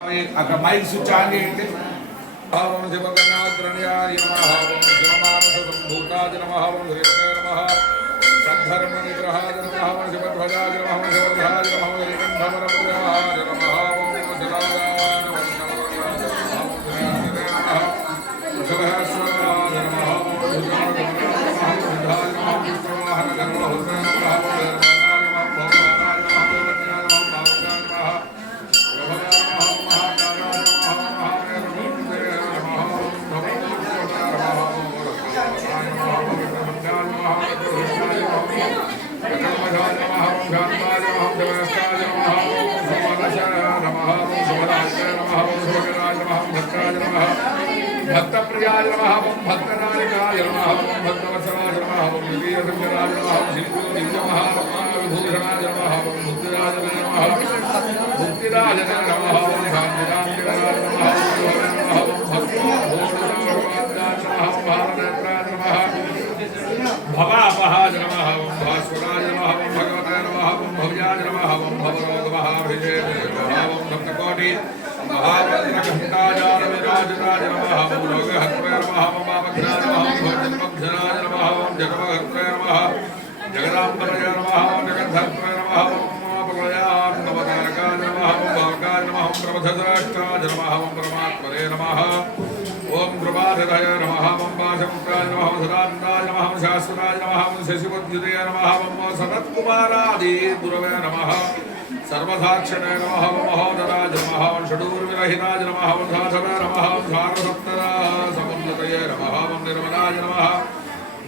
అక్కడ mic switch on చేయండి. భావం శివగణాగ్రణ్యాయ నమః, ఓం శివమానస సంభూతాయ నమః, ఓం శ్రీమతే నమః, సద్ధర్మ నిగ్రహాయ నమః, ఓం శివధ్వజాయ నమః, ఓం శివధ్వజాయ నమః, ఓం శ్రీకంఠమరప్రజాయ నమః, ఓం శిలాయ నమః, శివహస్వరాయ నమః, ఓం శివాయ నమః, విక్రమాహన గర్వహృదయ నమః, भक्त प्रियाय नमः, ओम भक्तनायकाय नमः, ओम भक्तवत्सलाय नमः, ओम वीरसंजराय नमः, ओम श्रीविभूषणाय नमः, ओम मुक्तिराय नमः, मुक्तिराय नमः, ओम शांतिराय नमः, ओम भारतनेत्राय नमः, भवापहाय नमः, ओम भास्वराय नमः, ओम भगवते नमः, ओम भव्याय नमः, ओम भवरोगमहाभिषेकाय नमः, ओम सप्तकोटि महावज्रघंटाचार विराजनाय नमः, ओम लोकहत्रे नमः, ओम वामघ्नाय नमः, ओम भोजनमघ्नाय नमः, ओम जगमहत्रे नमः, जगदाम्बरय नमः, ओम जगद्धत्रे नमः, ओम पगलयान्नवतारकाय नमः, ओम भावकाय नमः, ओम प्रबोधद्रष्टाय नमः, ओम परमात्मने नमः, ओम कृपाधराय नमः, ओम पाशमुक्ताय नमः, ओम सदानन्दाय नमः, ओम शाश्वताय नमः, ओम शशिबुद्धिदे नमः, ओम सनत्कुमारादि गुरवे नमः, सर्वसाक्षिणे नमः, ओम महोदराय नमः, ओम षडूर्विरहिताय नमः, ओम साधवे नमः, ओम सारसप्तरा समुन्नतये नमः, ओम निर्मलाय नमः,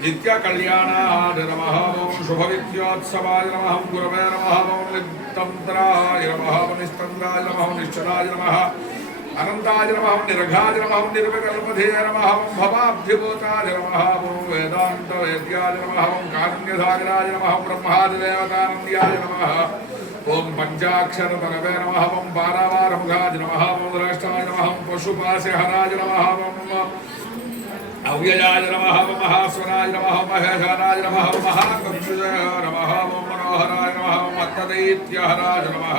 नित्यकल्याणाय नमः, ओम शुभविद्योत्सवाय नमः, ओम गुरवे नमः, ओम नितन्त्राय नमः, ओम निस्तन्त्राय नमः, ओम निश्चलाय नमः, अनंताय नमः, ओम निर्घाय नमः, ओम निर्विकल्पधेय नमः, ओम भवाब्धिभूताय नमः, ओम वेदांत वेद्याय नमः, ओम कारुण्यसागराय नमः, ओम ब्रह्मादिदेवतानन्द्याय नमः, ओम पंचाक्षर तनवे नमः, ओम पारावारमुखाय नमः, ओम द्रष्टाय नमः, ओम पशुपाशहराय नमः, ओम अव्ययाय नमः, ओम महास्वराय नमः, ओम महेशानाय नमः, ओम महाकक्षुजाय नमः, ओम मनोहराय नमः, ओम अत्तदैत्यहराय नमः,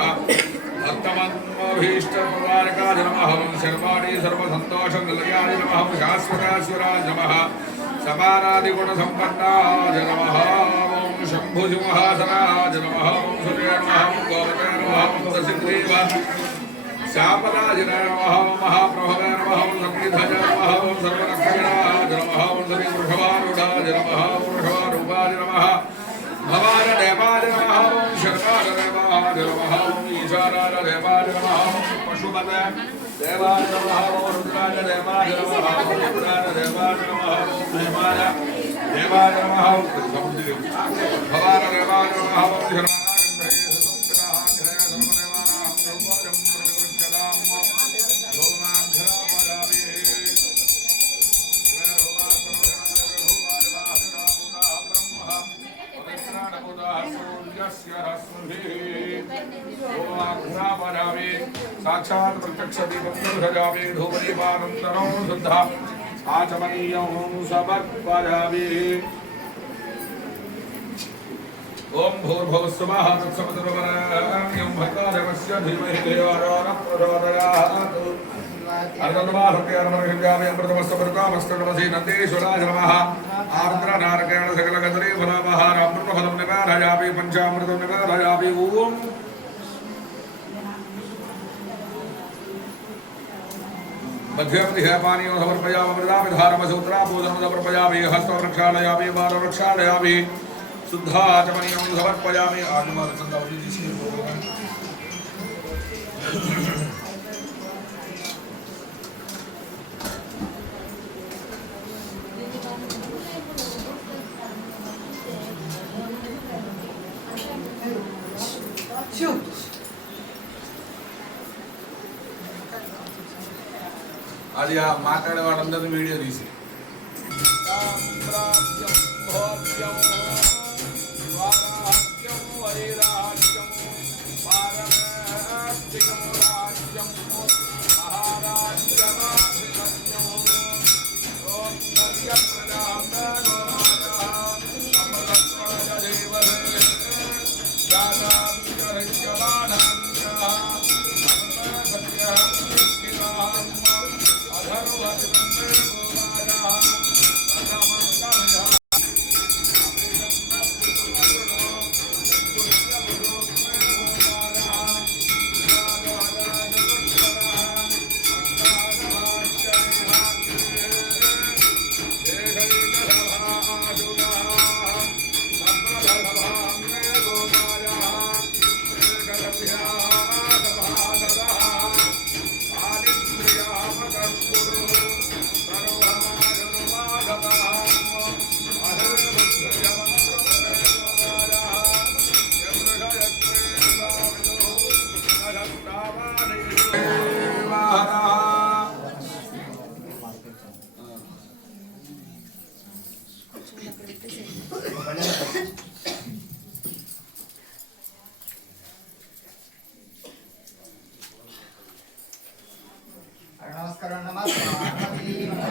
भक्तमन्मोभीष्टप्रवारकाय नमः, ओम सर्वाणि सर्वसन्तोषनिलयाय नमः, ओम शाश्वताश्वराय नमः, समानादिगुणसम्पन्नाय नमः, ओम शम्भुसिंहासनाय नमः, ओम सूर्याय नमः, ओम गोमते नमः, ओम दशग्रीव श्यामलाय नमः, ओम महाप्रभवे नमः, ओम संगीताय नमः, ओम सर्वरक्षणाय नमः, ओम श्रीवृषभारूढाय नमः, ओम वृषभारूपाय नमः, भवानदेवाय नमः, ओम शर्वानदेवाय नमः, ओम ईशानादेवाय नमः, ओम पशुपते देवाय नमः, ओम रुद्राय देवाय नमः, ओम रुद्राय देवाय नमः, ओम हेमाय देवाय नमः, ओम भवानदेवाय नमः, ओम साक्षात् प्रत्यक्ष दीपजावे धूपदीपानंतरो शुद्धा आचमनीयं समर्पयावे। ओम भूर्भुवस्सुवः तत्सवितुर्वरेण्यं भर्गो देवस्य धीमहि धियो यो नः प्रचोदयात्। अर्धनवाहृत्यानमर्घ्यावे अमृतमस्तमृतामस्तनमसि नन्देश्वराय नमः। आर्द्रनारकेण सकलगन्धरे फलापहारामृतफलं निवेदयामि पञ्चामृतं निवेदयामि। ओम मध्यमति पानीयो समर्पयामि मृदामिधारमसूत्रा पूजनं समर्पयामि हस्तं प्रक्षालयामि पादं प्रक्षालयामि शुद्धाचमनीयं समर्पयामि। అది మాట్లాడే వాళ్ళందరినీ వీడియో తీసి Yeah. నమస్కారం నమస్కారం